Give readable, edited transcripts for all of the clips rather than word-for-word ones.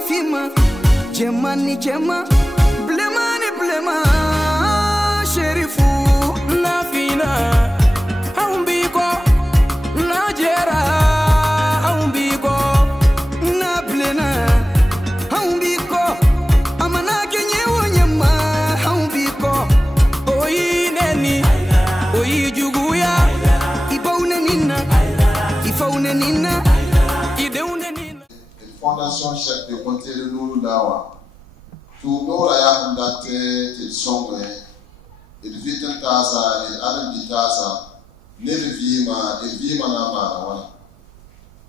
fima jema ni jema blema ni blema sherifu na fina aumbiko na jera aumbiko na blena aumbiko amana kenye wonyama aumbiko oyi neni oyi juguya ibaune nina ifaune nina ideune nina Fondation Cheikh de Konté de Nourou Dawa. Tout l'ora ya ndate til songwe. Il vitent tasa, il adam di tasa. Ne vima na mana wana.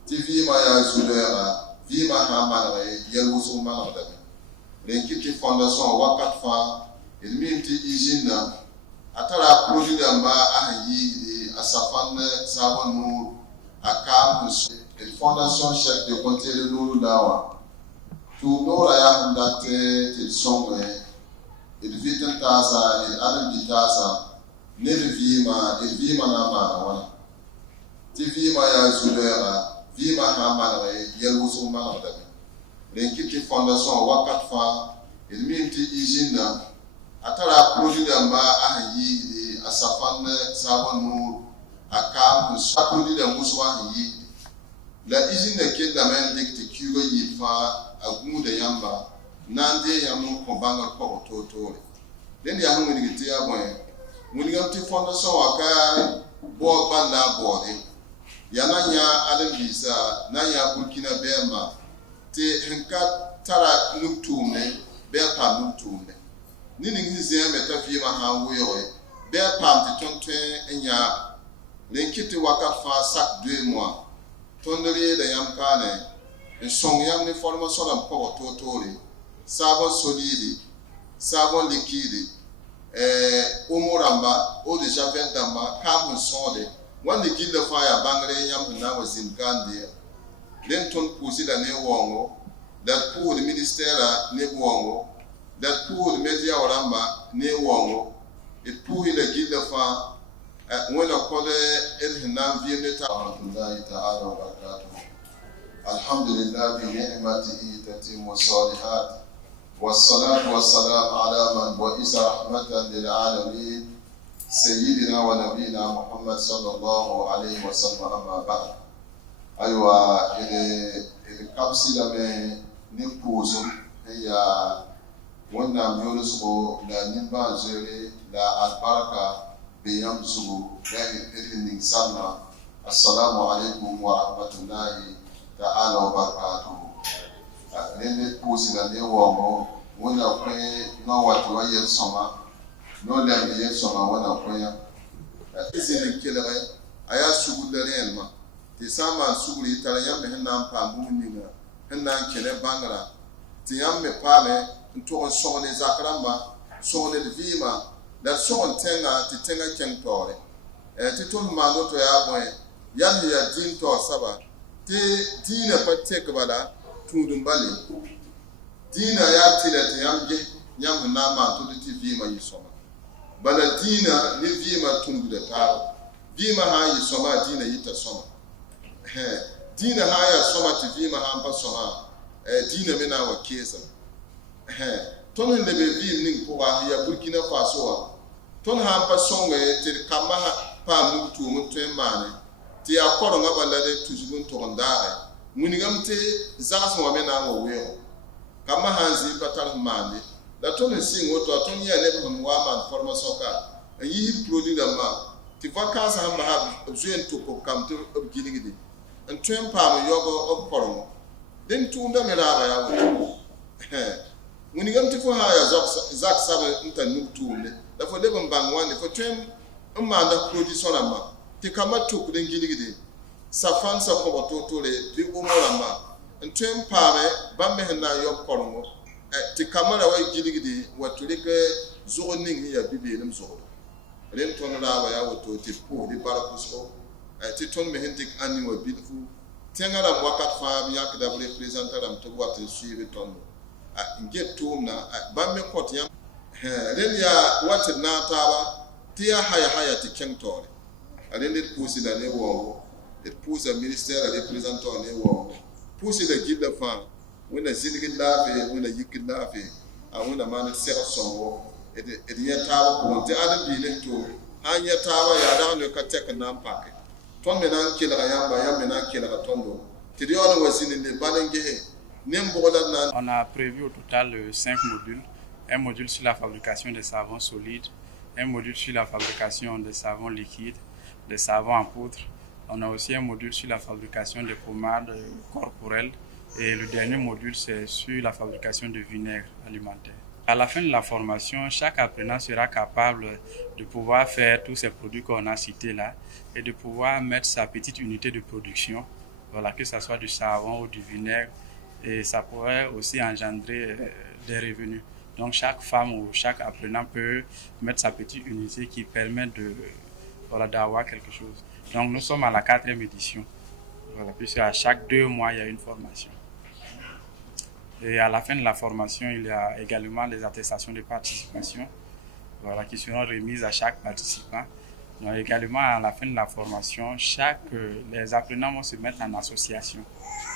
Ti vima ya zulera, vima ha mana yel wusu mana dabe. Renkiti fondation wakat fa, il minti ijinda. Atara produit d'amba ahi asafan sabon nur akam une fondation Cheikh de Konté de Nourou Dawa. Tout l'ora ya ndate til songwe. Il vitent tasa, il adam di tasa. Ne vima na mana wana. Ti vima ya zulera, vima ha mana yel wusu mana dabe. Renkiti fondation wakat fa, il minti ijinda. Atara produit d'amba ahi asafan sabon nur akam produit d'amba ahi. La usine qui est dans le dicté qui est à goût de yamba, n'andé yamu kombanga ko toto. Den ya hu ni giti abon. Muni gam ti fondation waka bo banda bode. Ya nanya adam visa, nanya Burkina Bema. Te henka tara nuktumne, be pa nuktumne. Ni ni ngize meta fi ma ha wuyo. Be pa ti tonte enya. Lenkiti waka fa sak 2 mois. Tondere da yam kane en son yam ni formation am ko totori savon solide savon liquide umuramba eau de javel damba kam sonde wan de gilde fire bangre yam na wazin gande den ton pousi da ne wongo dat pour le ministère ne wongo dat pour le media waramba ne wongo et pour le gilde fa وين أقول إلهنا في متى الله تعالى وبركاته الحمد لله بنعمته تتم الصالحات والصلاة والسلام على من بعث رحمة للعالمين سيدنا ونبينا محمد صلى الله عليه وسلم أما بعد أيوة الكبسة من نبوز هي ونام يونسو لا نبا زوري لا البركة بيام زبو لكن سنة السلام عليكم ورحمة الله تعالى وبركاته. لأن بوسنا نيوامو ونا كوي نوات ويا سما نولا بيا سما ونا كوي. إذن كلاه أيا سبول دريان ما تسامع سبول يتريان بهنا بامونينا هنا كله بانغرا تيام مبالة نتوه سوني زكرامبا سوني الفيما da son tenga kentore titon mano to ya boy yan ya din to saba ti dina patte kabala tudum bale dina ya tila te yamge nyam na ma to ti vi ma yisoma bala dina ni vi ma tungu da ta vi ma ha yisoma dina yita soma dina ha ya soma ti vi ma ha pa soma dina mena wa kesa ton le be vi ning po wa ya Burkina Faso ton ha pa songwe te kama pa mu tu mu to mane ti akoro nga balade tujugun to ndare munigam te zaso wa mena wo we kama hanzi batal mane da ton sing oto ton ya le mu wa man formation ka yi produit da ma ti vacances ha ma ha zuen to ko kam to gilingidi en tuen pa mu yogo okoro den tu nda mera ba ya wo munigam ti fo ha ya zak sabe nta nuktumne da fo lebon bangwande fo tem umma da production amma ti kama to kudin giligide safan sa ko to le ti umorama ntem pare bamme na yo korongo ti kama la way giligide watuli ke zoning ya bibelim zo ren ton la wa ya wato ti po di barakuso ti ton me hendik anni wa bilfu tengara wakat fa mi yak da representer am to wat suivre ton nget tumna bamme kot yam ren ya wat na taba ti ya haya ti kentore ren dit pousi da ne wo it pousse ministère representant ne wo pousi da gidda fa wẽnna zĩlgd laafɩ wẽnna yikd laafɩ a wẽnna maan sɛg sõngo d yẽ taaba pʋgẽ tɩ ãdem-biig tɩ sã n yẽ taaba yaa dag ne ka tɛk n na n pake tõnd me na n kelga yãmba yãmb me na n kelga tõndo tɩ d yaool n wa zĩnd ne bal n gese nin-bʋgda d na n On a prévu au total 5 modules. Un module sur la fabrication des savons solides, un module sur la fabrication des savons liquides, des savons en poudre. On a aussi un module sur la fabrication des pommades corporelles et le dernier module c'est sur la fabrication de vinaigre alimentaire. À la fin de la formation, chaque apprenant sera capable de pouvoir faire tous ces produits qu'on a cités là et de pouvoir mettre sa petite unité de production, voilà, que ce soit du savon ou du vinaigre, et ça pourrait aussi engendrer des revenus. Donc chaque femme ou chaque apprenant peut mettre sa petite unité qui permet de, voilà, d'avoir quelque chose. Donc nous sommes à la 4e édition, voilà, puisque à chaque 2 mois il y a une formation. Et à la fin de la formation, il y a également les attestations de participation, voilà, qui seront remises à chaque participant. Donc également à la fin de la formation, les apprenants vont se mettre en association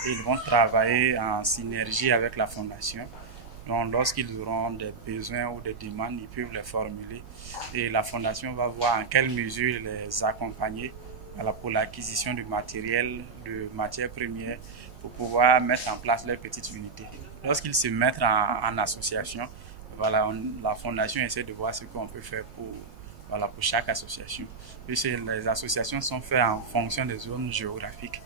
et ils vont travailler en synergie avec la fondation. Donc lorsqu'ils auront des besoins ou des demandes, ils peuvent les formuler et la fondation va voir en quelle mesure les accompagner, voilà, pour l'acquisition du matériel, de matières premières, pour pouvoir mettre en place leur petite unité. Lorsqu'ils se mettent en association, voilà, la fondation essaie de voir ce qu'on peut faire pour, voilà, pour chaque association. Puisque les associations sont faites en fonction des zones géographiques.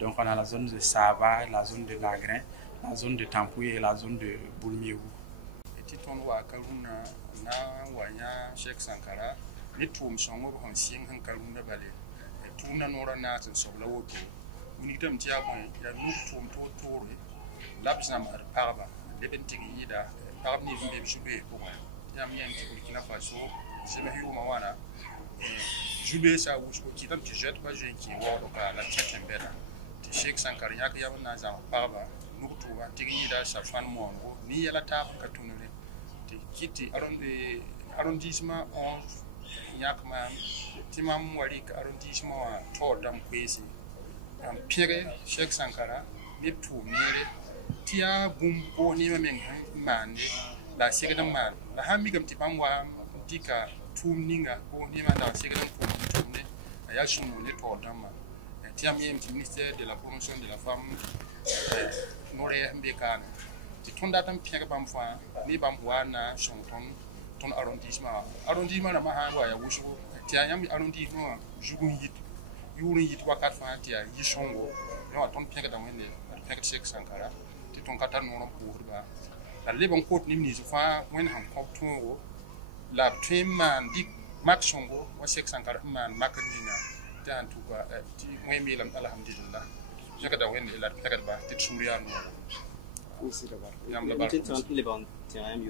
Donc on a la zone de Sava, la zone de Lagrin, la zone de Tampouy et la zone de Boulmiou. Cheikh Sankara, unitam tia bon ya nuk tum to toro labs na mar parba leben tigi ida parb ni be jube ko ma ya mi en ko kina faso se me yu ma wana jube sa wo ko kitam ti jet ba je ki wo ka la tete mbera ti Cheikh Sankara ya ya na za parba nuk to ba tigi ida sa fan mo ngo ni yala ta ka tunure ti kiti arrondissement 11 yakma timam wali ka arrondissement wa to dam kwesi Pierre Cheikh Sankara ne tu mere tia bumpo ni men mande la segeda man la hami gam tipam wa dika tumninga ko ni man da segeda ko tumne aya sunu ne to dama tia mi ministère de la promotion de la femme nore mbeka ti tunda tam Pierre bam fa ni bam wana ton arrondissement na ma ha wa ya wusu tia yam arrondissement jugun yit yurin yit wakat fa tia yishongo no ton pega da wende pega Cheikh Sankara ti ton kata no pour ba la lebon kot ni ni fa wen han kop tungo la treman dik mak shongo wa Cheikh Sankara man makanina tan tuka ti moy milam alhamdulillah pega da wende la pega ba ti suriya no aussi da ba yam la ba le bon tiens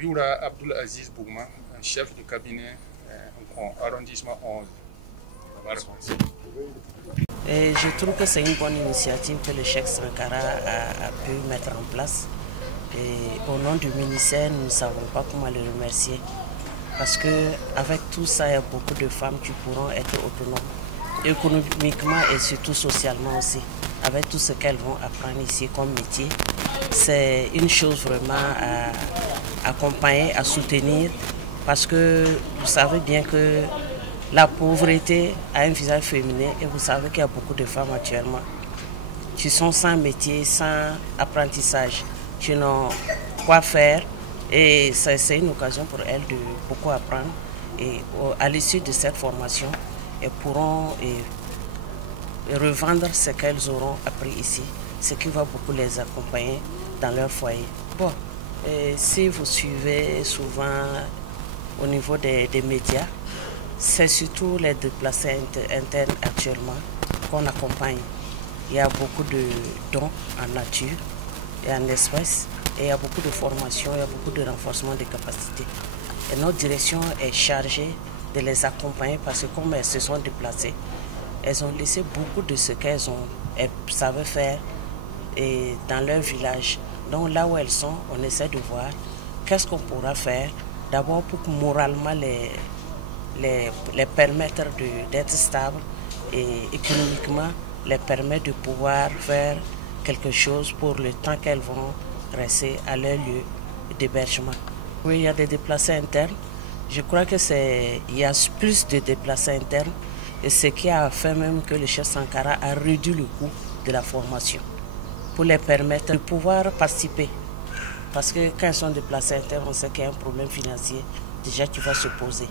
yura Abdul Aziz Bougma chef de cabinet en arrondissement 11. Et je trouve que c'est une bonne initiative que le Cheikh Sankara a pu mettre en place. Et au nom du ministère, nous ne savons pas comment le remercier. Parce qu'avec tout ça, il y a beaucoup de femmes qui pourront être autonomes, économiquement et surtout socialement aussi. Avec tout ce qu'elles vont apprendre ici comme métier, c'est une chose vraiment à accompagner, à soutenir. Parce que vous savez bien que la pauvreté a un visage féminin et vous savez qu'il y a beaucoup de femmes actuellement qui sont sans métier, sans apprentissage, qui n'ont quoi faire et c'est une occasion pour elles de beaucoup apprendre et à l'issue de cette formation, elles pourront revendre ce qu'elles auront appris ici, ce qui va beaucoup les accompagner dans leur foyer. Bon, si vous suivez souvent au niveau des médias, c'est surtout les déplacés internes actuellement qu'on accompagne. Il y a beaucoup de dons en nature et en espèces, et il y a beaucoup de formations, il y a beaucoup de renforcement des capacités. Et notre direction est chargée de les accompagner parce que comme elles se sont déplacées, elles ont laissé beaucoup de ce qu'elles savaient faire et dans leur village. Donc là où elles sont, on essaie de voir qu'est-ce qu'on pourra faire, d'abord pour que moralement les permettre d'être stables et économiquement les permettre de pouvoir faire quelque chose pour le temps qu'elles vont rester à leur lieu d'hébergement. Oui, il y a des déplacés internes. Je crois que il y a plus de déplacés internes et ce qui a fait même que le chef Sankara a réduit le coût de la formation pour les permettre de pouvoir participer. Parce que quand ils sont déplacés internes, on sait qu'il y a un problème financier déjà qui va se poser.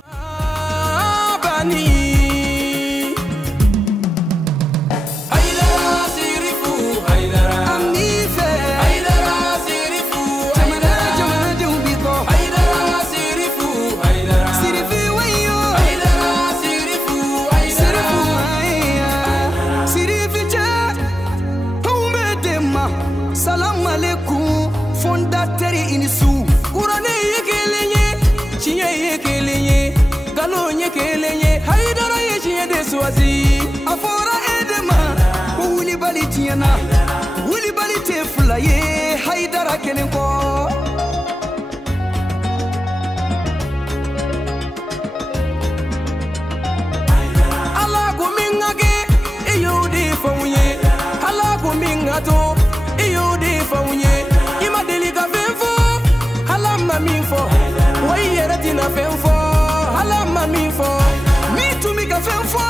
Salam alaikum, fondateur inisu. Kurane yekelenye, chiye yekelenye, galo yekelenye, haidara ye chiye deswazi. Afora edema, wuli bali tiana, wuli bali tefula ye, haidara kelenko. Ala kumingage, iyo de faunye, ala kumingato. Iyo de faunye ima delika fenfo halama minfo wai yeratina fenfo halama minfo Mi tumika fenfo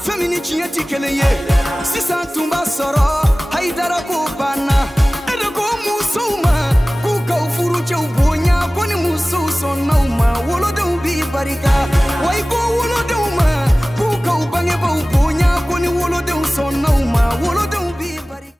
femini chieti keleye sisa tumba soro haidara ko bana ede ko musuma ku ka ufuru che ubonya ko ni musu sonna uma wolo de ubi barika wai ko wolo de uma ku ka ubange ba ubonya ko ni wolo de sonna uma wolo de ubi barika.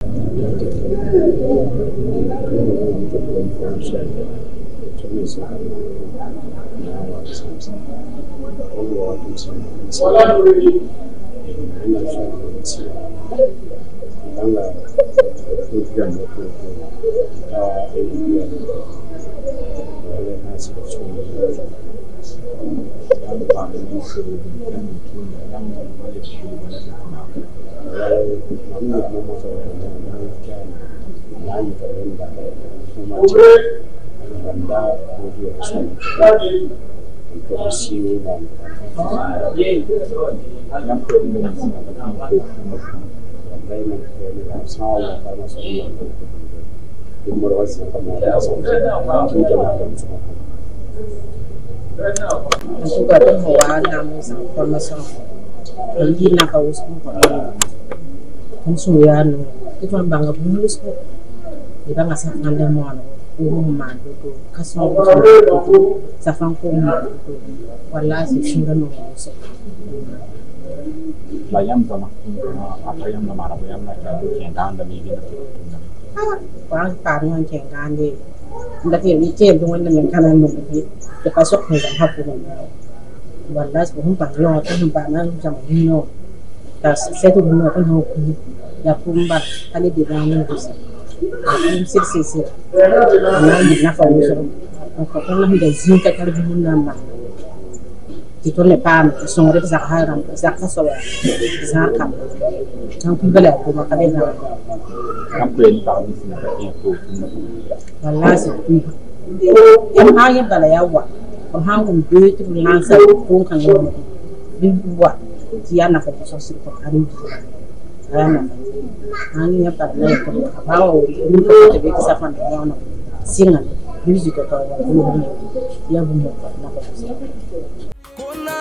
Juga tu hawa namu sang formasi, lagi nak haus pun konsuyan itu orang bangga bulus pun, kita ngasih ngandang mana, mana tu, kasih tu, safang pun tu, walau sih nggak nunggu. Bayam sama, apa yang nama bayam nak jenggan dan ini nanti. Orang paruhan jenggan deh. Nanti ni cem tu mana yang kanan mungkin kita sok ni kan hapun. Walau sebelum panggil tu panggil sama hino. Tas saya tu hino kan hapun. Ya pumbat kali di dalam tu sih. Pum sir. Mana di nak faham. Aku kan lah di sini tak ada hino nama. Itu lepas sore tu Zakaran, Zakasoya, Zakam. Yang pembeli aku makan dia. Apa yang tahu sih nak itu? Walau sih, yang hanya balai awak, orang pun duit tu langsung pun kan orang dibuat, dia nak sosial perkara ni, kan? Hanya balai tu, kalau untuk jadi kesafan orang singan, music atau orang dia buat nak sosial.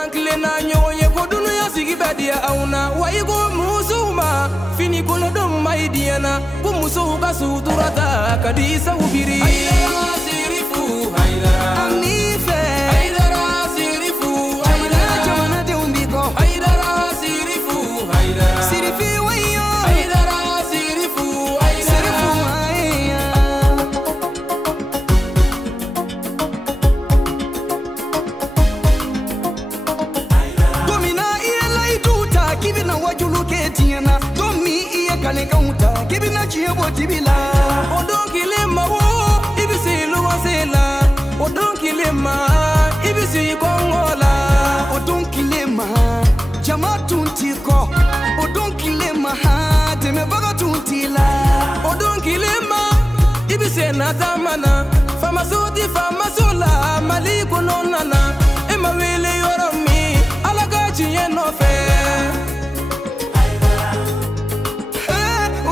Klena nyoye ko dunu ya sigi badia auna wai go musuma fini kono dum mai diana ko musu ga suturata kadisa ubiri haydara sirifu haydara Anife haydara sirifu haydara jamana de umbiko haydara sirifu haydara sirifi wayo haydara sirifu sirifu haydara aya domina iya laituta kibina wajulu ketiana domi iya kale kauta kibina chiebo tibila odon kilema wo ibisi luwasela odon kilema ibisi kongola odon kilema jama tuntiko odon kilema teme baga tuntila odon kilema ibisi natamana famasola maliko nonana ema wele yoromi alaga chiye nofe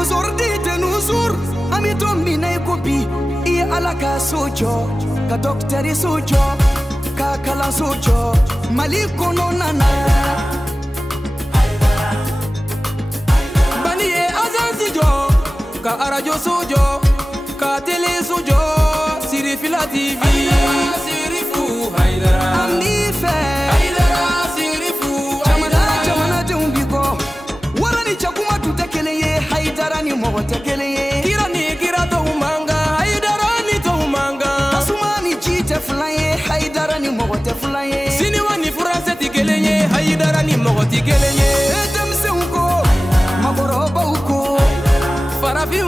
uzordi tenu toujours ami to mina ko bi I ala ka sojo ka docteur sojo ka kala sojo mali kono nana bani e azansi jo ka arajo sojo ka tele sojo siri fila tv siri fu haidara ami fe haidara siri fu jamana jumbi ko wala ni chakuma tutekele ye haidara ni mo tekele ye kira ni kira to manga haidara ni to manga asuma ni chite fulaye haidara ni mo te fulaye sini wani furase tikele ye haidara ni mo tikele ye etem se uko magoro ba uko farafi